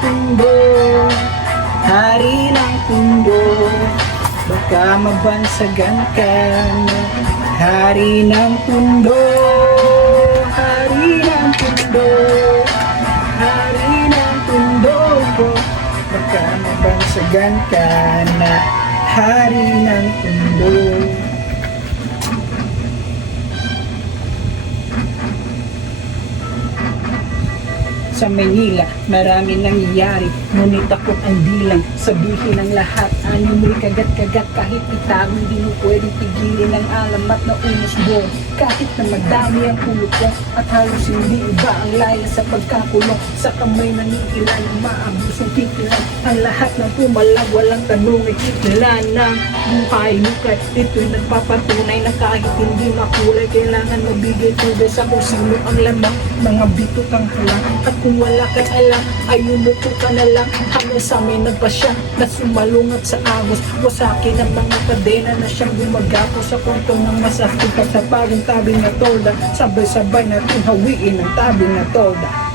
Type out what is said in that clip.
pundo, hari ng pundo. Baka mabansagan ka na, hari ng pundo, hari ng pundo, hari ng pundo ko. Baka mabansagan ka na, hari ng pundo. Sa Maynila, marami nangyayari, ngunit ako't andilang sabihin ang lahat. Ano mo'y kagat-kagat, kahit itago hindi mo pwedeng tigilin ang alamat na umusbong. Kahit na madami ang kulot ko at halos hindi iba ang laya sa pagkakulong. Sa kamay nanitilan ang maabusong titilan, ang lahat ng pumalag walang tanong ay titilan ng buhay lukay. Ito'y nagpapatunay na kahit hindi makulay, kailangan mabigay tubig sa kung sino ang lamang. Mga bitot ang halang, at kung wala kang alam ay umupo ka na lang. Hanggang sa may nagpasya na sumalungat sa agos, wasakin ang mga kadena na siyang gumagapo sa kwento ng masakit. At sa bagong tabing na tolda, sabay-sabay natin hawiin ang tabing na tolda.